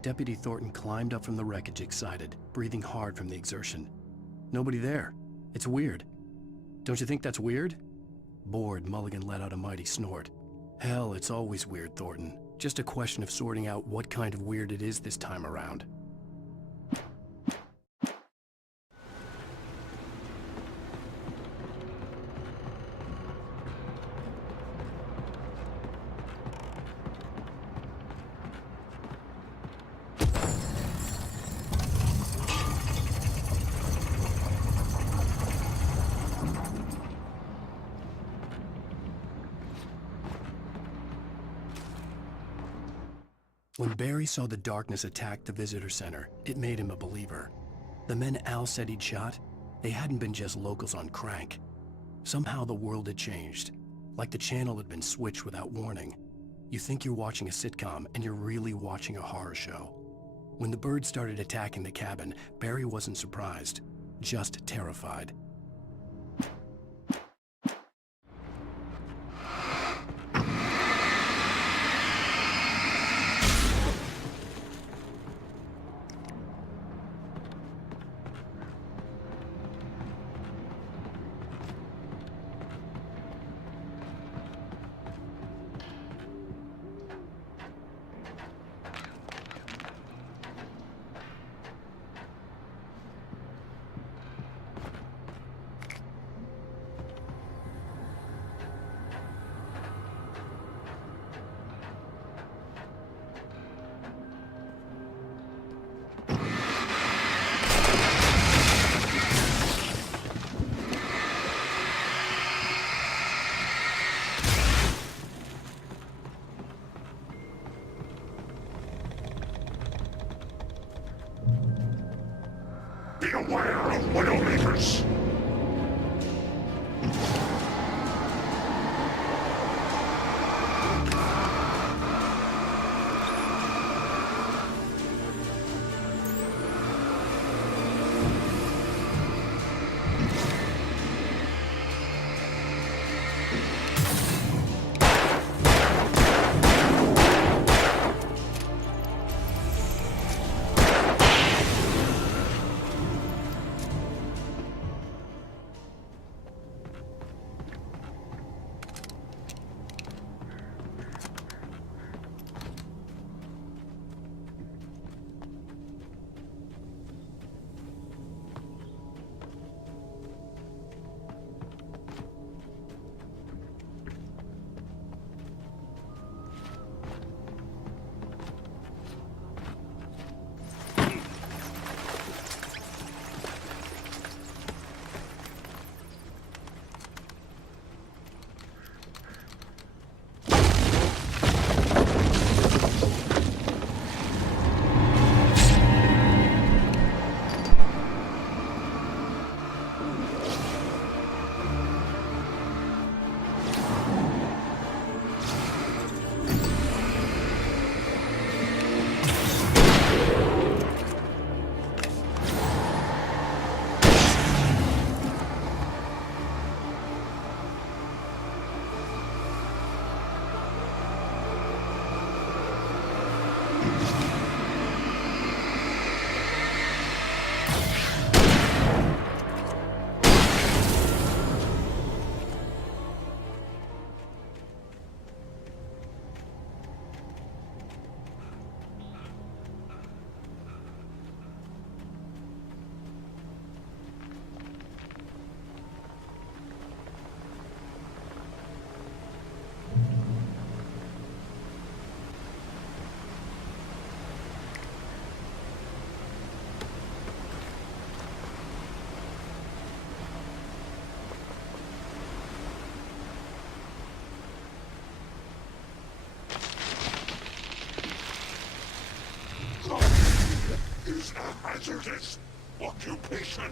Deputy Thornton climbed up from the wreckage excited, breathing hard from the exertion. Nobody there. It's weird. Don't you think that's weird? Bored, Mulligan let out a mighty snort. Hell, it's always weird, Thornton. Just a question of sorting out what kind of weird it is this time around. When Barry saw the darkness attack the visitor center, it made him a believer. The men Al said he'd shot, they hadn't been just locals on crank. Somehow the world had changed, like the channel had been switched without warning. You think you're watching a sitcom, and you're really watching a horror show. When the birds started attacking the cabin, Barry wasn't surprised, just terrified. Be aware of Widowmakers! Is a hazardous occupation.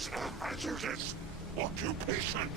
is a hazardous occupation.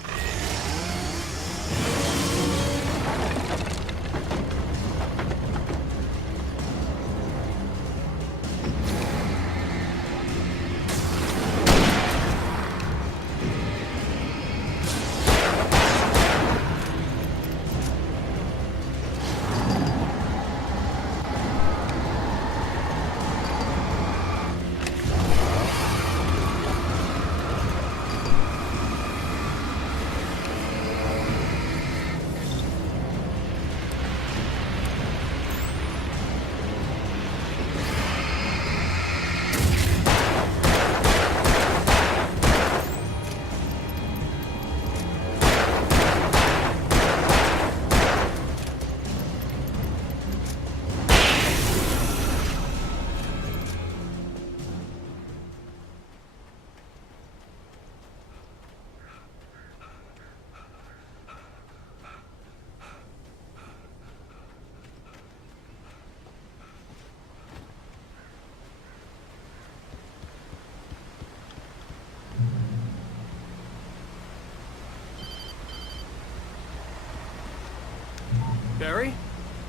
Barry?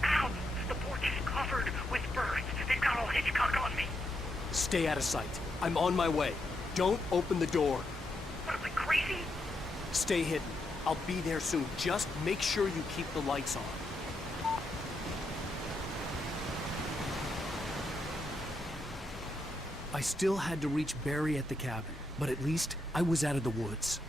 Ow! The porch is covered with birds. They've got all Hitchcock on me. Stay out of sight. I'm on my way. Don't open the door. What, am I crazy? Stay hidden. I'll be there soon. Just make sure you keep the lights on. I still had to reach Barry at the cabin, but at least I was out of the woods.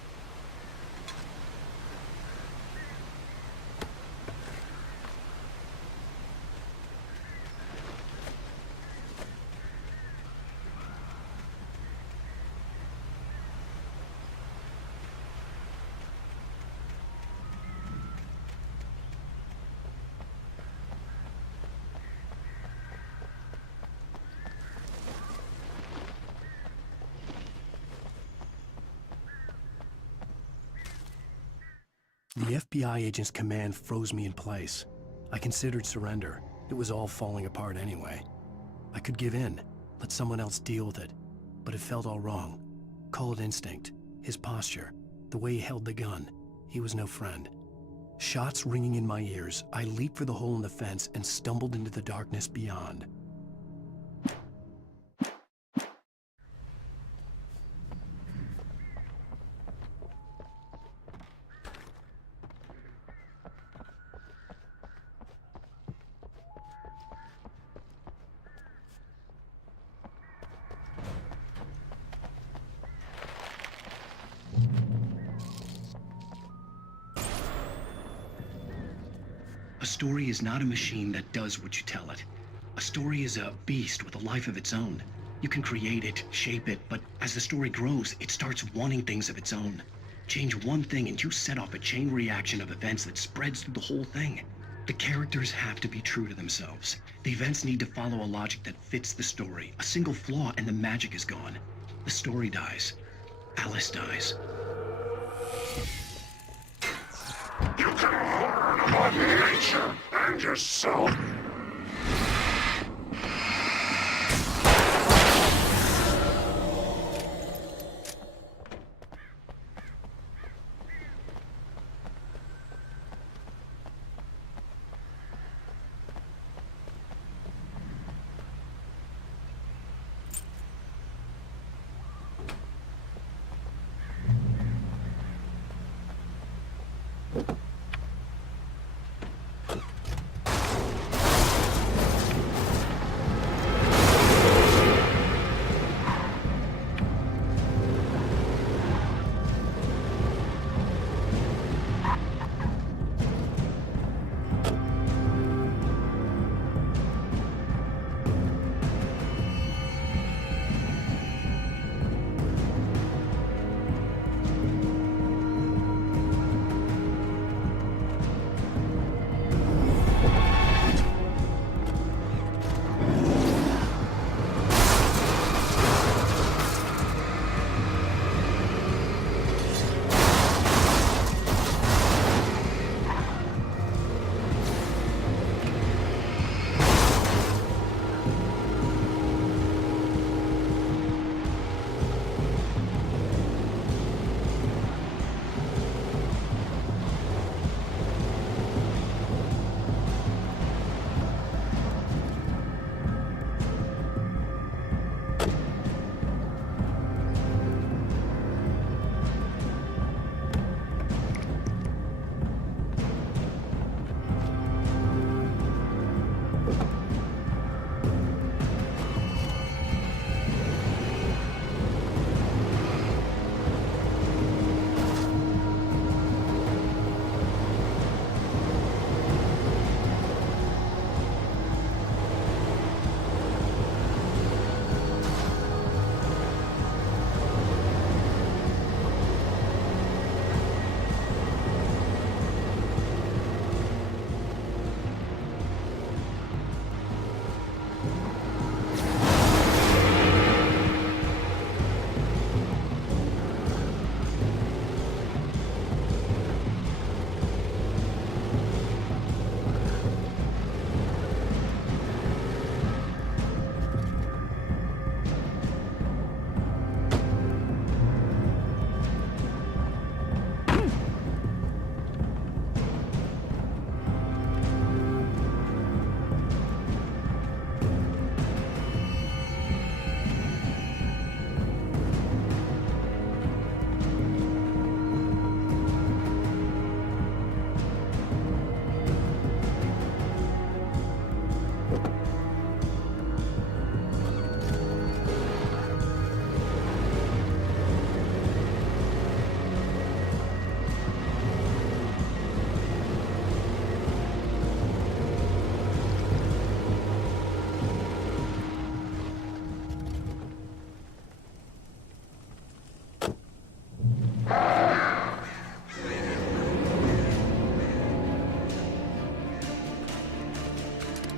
The FBI agent's command froze me in place. I considered surrender. It was all falling apart anyway. I could give in, let someone else deal with it, but it felt all wrong. Call it instinct, his posture, the way he held the gun. He was no friend. Shots ringing in my ears, I leaped for the hole in the fence and stumbled into the darkness beyond. A story is not a machine that does what you tell it. A story is a beast with a life of its own. You can create it, shape it, but as the story grows, it starts wanting things of its own. Change one thing and you set off a chain reaction of events that spreads through the whole thing. The characters have to be true to themselves. The events need to follow a logic that fits the story. A single flaw and the magic is gone. The story dies. Alice dies. You can learn about nature and yourself.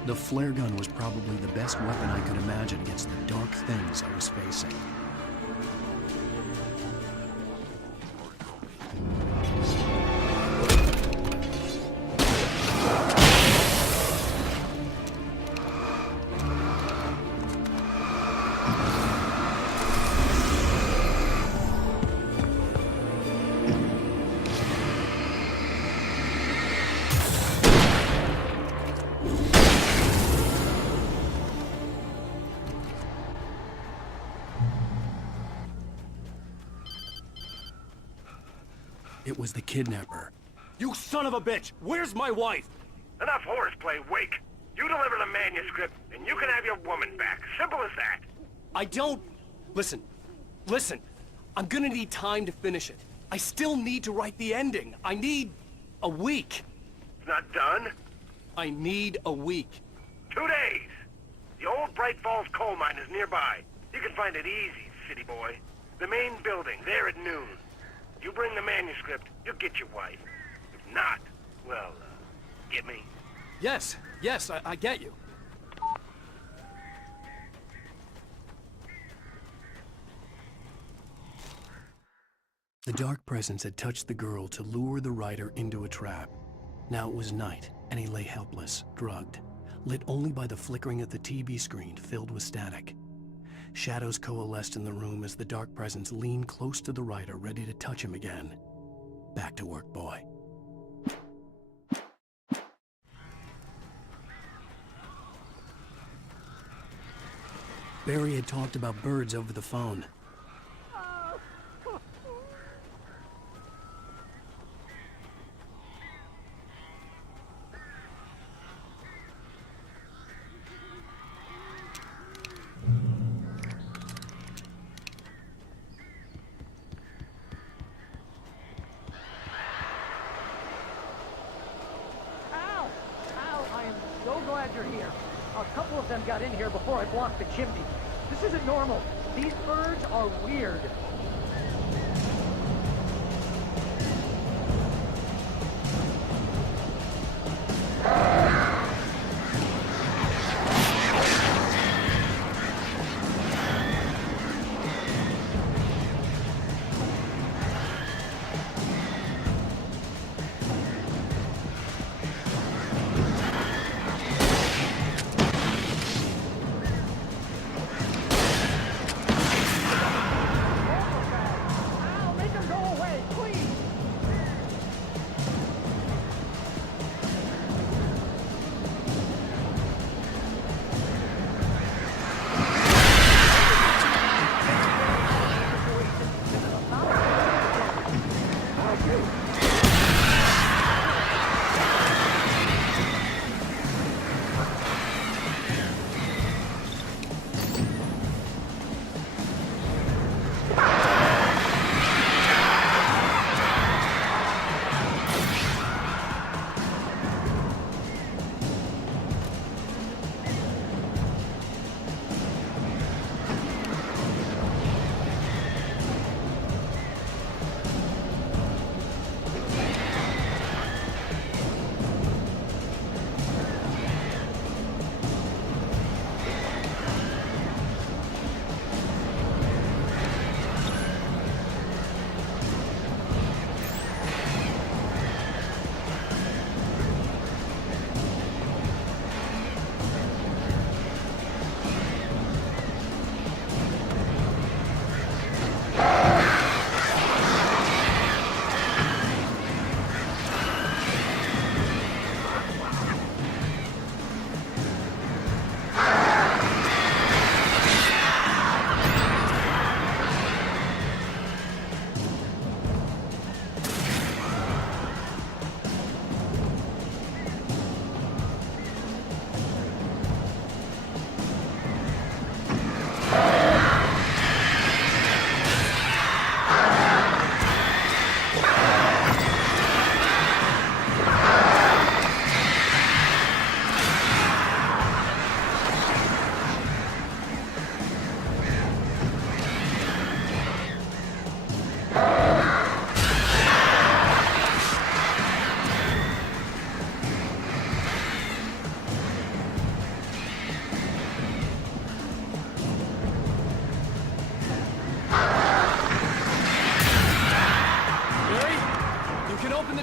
The flare gun was probably the best weapon I could imagine against the dark things I was facing. It was the kidnapper. You son of a bitch! Where's my wife? Enough horseplay, Wake. You deliver the manuscript, and you can have your woman back. Simple as that. I don't... Listen. Listen. I'm gonna need time to finish it. I still need to write the ending. I need... a week. It's not done? I need a week. 2 days. The old Bright Falls coal mine is nearby. You can find it easy, city boy. The main building, there at noon. You bring the manuscript, you'll get your wife. If not, well, get me? Yes, I get you. The dark presence had touched the girl to lure the writer into a trap. Now it was night, and he lay helpless, drugged, lit only by the flickering of the TV screen filled with static. Shadows coalesced in the room as the dark presence leaned close to the writer, ready to touch him again. Back to work, boy. Barry had talked about birds over the phone. A couple of them got in here before I blocked the chimney. This isn't normal. These birds are weird.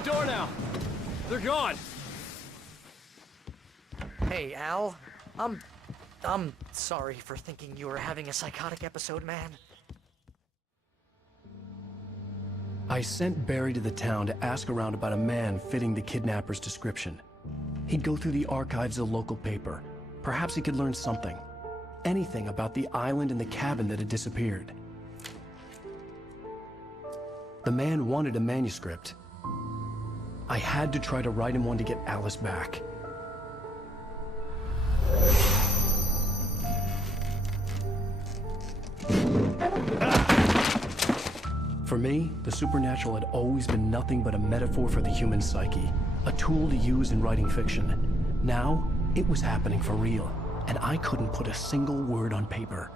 door now. They're gone. Hey, Al. I'm sorry for thinking you were having a psychotic episode, man. I sent Barry to the town to ask around about a man fitting the kidnapper's description. He'd go through the archives of the local paper. Perhaps he could learn something. Anything about the island and the cabin that had disappeared. The man wanted a manuscript. I had to try to write him one to get Alice back. For me, the supernatural had always been nothing but a metaphor for the human psyche, a tool to use in writing fiction. Now, it was happening for real, and I couldn't put a single word on paper.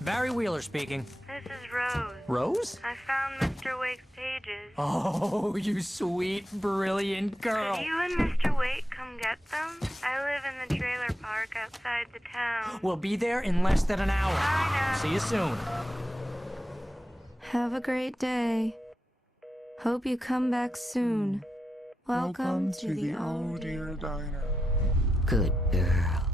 Barry Wheeler speaking. This is Rose. Rose? I found Mr. Wake's pages. Oh, you sweet, brilliant girl. Could you and Mr. Wake come get them? I live in the trailer park outside the town. We'll be there in less than an hour. Bye now. See you soon. Have a great day. Hope you come back soon. Welcome to the Old Dear Diner. Good girl.